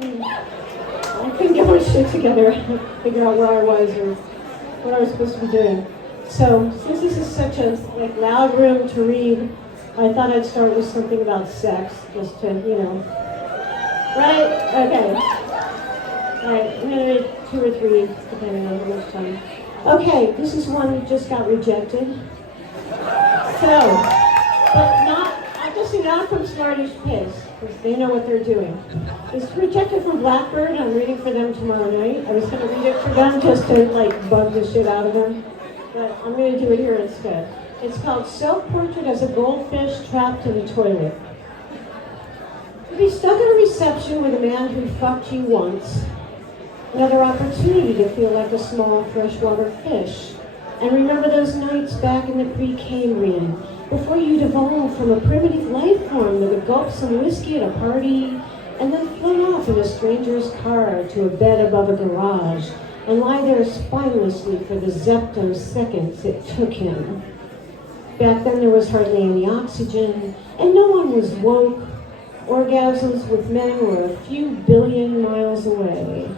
I couldn't get my shit together, figure out where I was or what I was supposed to be doing. So, since this is such a loud room to read, I thought I'd start with something about sex, just to, Right? Okay. Alright, I'm going to read 2 or 3, depending on how much time. Okay, this is one that just got rejected. So, but obviously not from Smartish Pace, because they know what they're doing. It's rejected from Blackbird. I'm reading for them tomorrow night. I was going to read it for them just to, bug the shit out of them. But I'm going to do it here instead. It's called Self-Portrait as a Goldfish Trapped in a Toilet. To be stuck at a reception with a man who fucked you once, another opportunity to feel like a small freshwater fish, and remember those nights back in the pre-Cambrian, before you devolved from a primitive life form that would gulp some whiskey at a party, and then float off in a stranger's car to a bed above a garage, and lie there spinelessly for the zeptoseconds it took him. Back then there was hardly any oxygen, and no one was woke. Orgasms with men were a few billion miles away.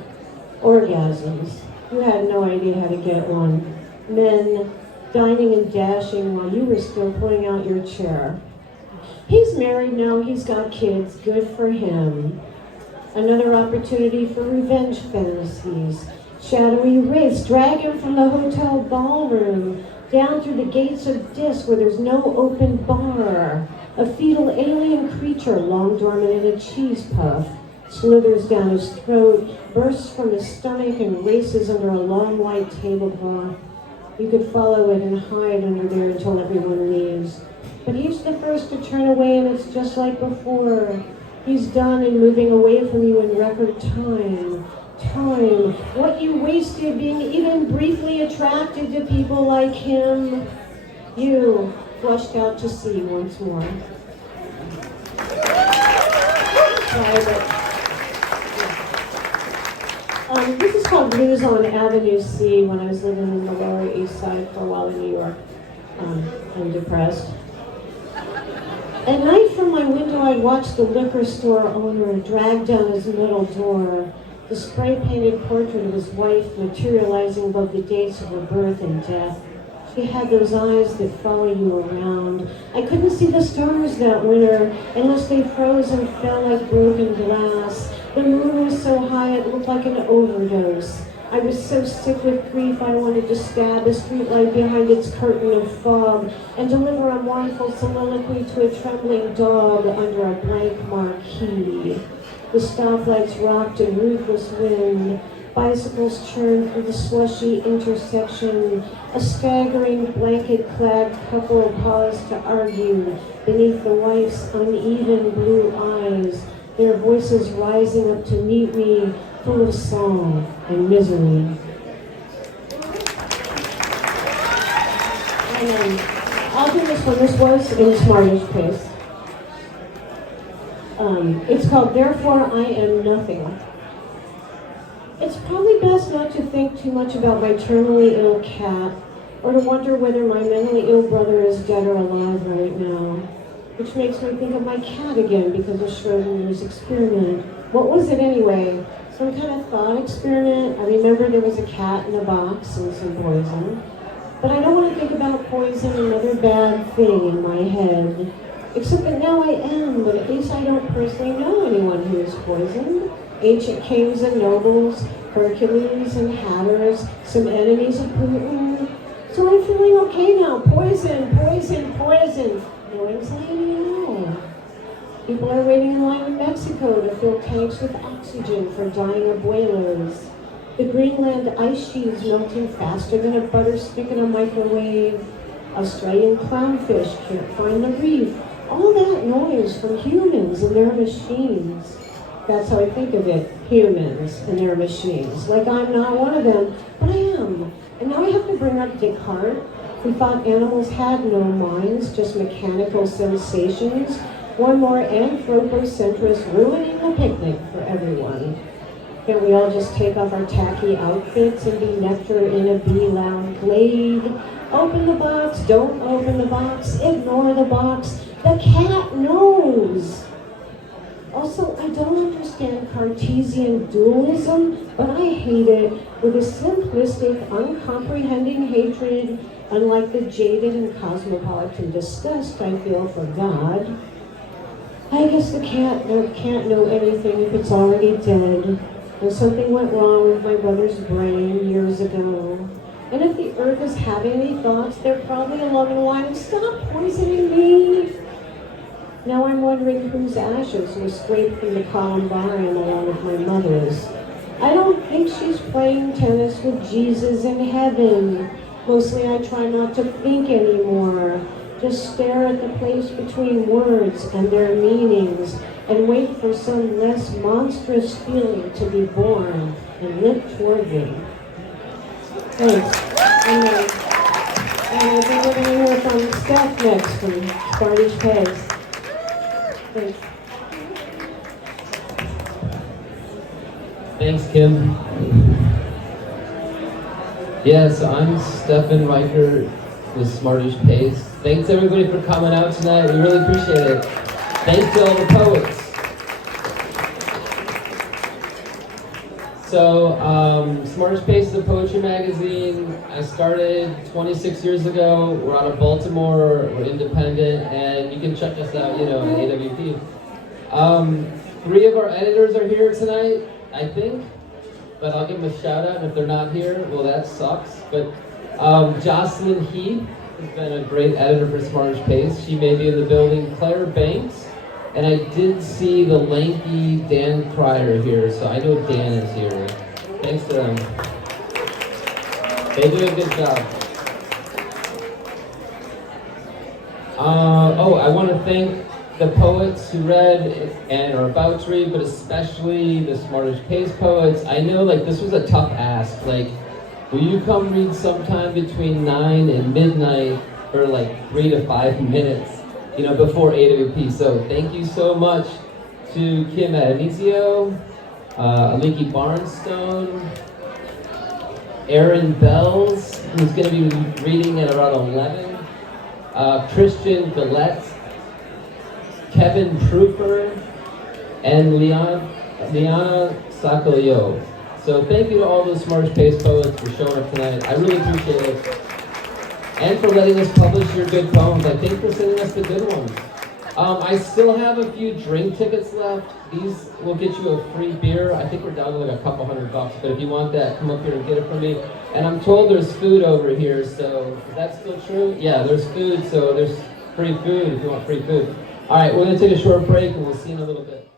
Orgasms. You had no idea how to get one. Men dining and dashing while you were still pulling out your chair. He's married now, he's got kids, good for him. Another opportunity for revenge fantasies. Shadowy wraiths drag him from the hotel ballroom, down through the gates of disc where there's no open bar. A fetal alien creature, long dormant in a cheese puff, slithers down his throat, bursts from his stomach, and races under a long white tablecloth. You could follow it and hide under there until everyone leaves. But he's the first to turn away, and it's just like before. He's done and moving away from you in record time. Time. What you wasted being even briefly attracted to people like him. You flushed out to sea once more. Sorry, but this is called Blues on Avenue C when I was living in the Lower East Side for a while in New York. I'm depressed. At night from my window I'd watch the liquor store owner drag down his metal door, the spray-painted portrait of his wife materializing above the dates of her birth and death. She had those eyes that follow you around. I couldn't see the stars that winter unless they froze and fell like broken glass. The moon was so high it looked like an overdose. I was so sick with grief I wanted to stab the streetlight behind its curtain of fog and deliver a mournful soliloquy to a trembling dog under a blank marquee. The stoplights rocked in ruthless wind. Bicycles churned through the slushy intersection. A staggering blanket-clad couple paused to argue beneath the wife's uneven blue eyes, their voices rising up to meet me, full of song and misery. And I'll do this one. This was in Smartish Pace. It's called Therefore I Am Nothing. It's probably best not to think too much about my terminally ill cat, or to wonder whether my mentally ill brother is dead or alive right now. Which makes me think of my cat again because of Schrodinger's experiment. What was it anyway? Some kind of thought experiment? I remember there was a cat in a box and some poison. But I don't want to think about poison, another bad thing in my head. Except that now I am, but at least I don't personally know anyone who is poisoned. Ancient kings and nobles, Hercules and hatters, some enemies of Putin. So I'm feeling okay now. Poison, poison, poison. No anxiety at all. People are waiting in line in Mexico to fill tanks with oxygen for dying abuelos. The Greenland ice sheet is melting faster than a butter stick in a microwave. Australian clownfish can't find the reef. All that noise from humans and their machines. That's how I think of it, humans and their machines. Like I'm not one of them, but I am. And now I have to bring up Descartes, who thought animals had no minds, just mechanical sensations. One more anthropocentrist ruining the picnic for everyone. Can't we all just take off our tacky outfits and be nectar in a bee-loud glade? Open the box, don't open the box, ignore the box. The cat knows. Also, I don't understand Cartesian dualism, but I hate it with a simplistic, uncomprehending hatred, unlike the jaded and cosmopolitan disgust I feel for God. I guess the cat can't know anything if it's already dead, and something went wrong with my brother's brain years ago. And if the earth is having any thoughts, they're probably along the line of stop poisoning me. Now I'm wondering whose ashes were scraped from the columbarium along with my mother's. I don't think she's playing tennis with Jesus in heaven. Mostly I try not to think anymore. Just stare at the place between words and their meanings and wait for some less monstrous feeling to be born and lift toward me. Thanks. And I think we're going to hear from Steph next from Smartish Pace. Thanks. Thanks, Kim. Yes, I'm Stefan Reichert with Smartish Pace. Thanks everybody for coming out tonight. We really appreciate it. Thanks to all the poets. So, Smartish Pace is a poetry magazine. I started 26 years ago. We're out of Baltimore. We're independent, and you can check us out, at AWP. 3 of our editors are here tonight, I think, but I'll give them a shout out. And if they're not here, well, that sucks. But Jocelyn Heath has been a great editor for Smartish Pace. She may be in the building. Claire Banks. And I did see the lanky Dan Cryer here, so I know Dan is here. Thanks to them. They do a good job. I want to thank the poets who read and are about to read, but especially the Smartish Pace poets. I know this was a tough ask. Will you come read sometime between 9 and midnight for 3 to 5 minutes? Before AWP. So thank you so much to Kim Addonizio, Aliki Barnstone, Aaron Bells, who's going to be reading at around 11, Christian Gillette, Kevin Trooper, and Liana Sakalio. So thank you to all those Smartish Pace poets for showing up tonight. I really appreciate it. And for letting us publish your good poems. I think for sending us the good ones. I still have a few drink tickets left. These will get you a free beer. I think we're down to a couple $100, but if you want that, come up here and get it from me. And I'm told there's food over here, so is that still true? Yeah, there's food, so there's free food if you want free food. All right, we're gonna take a short break and we'll see you in a little bit.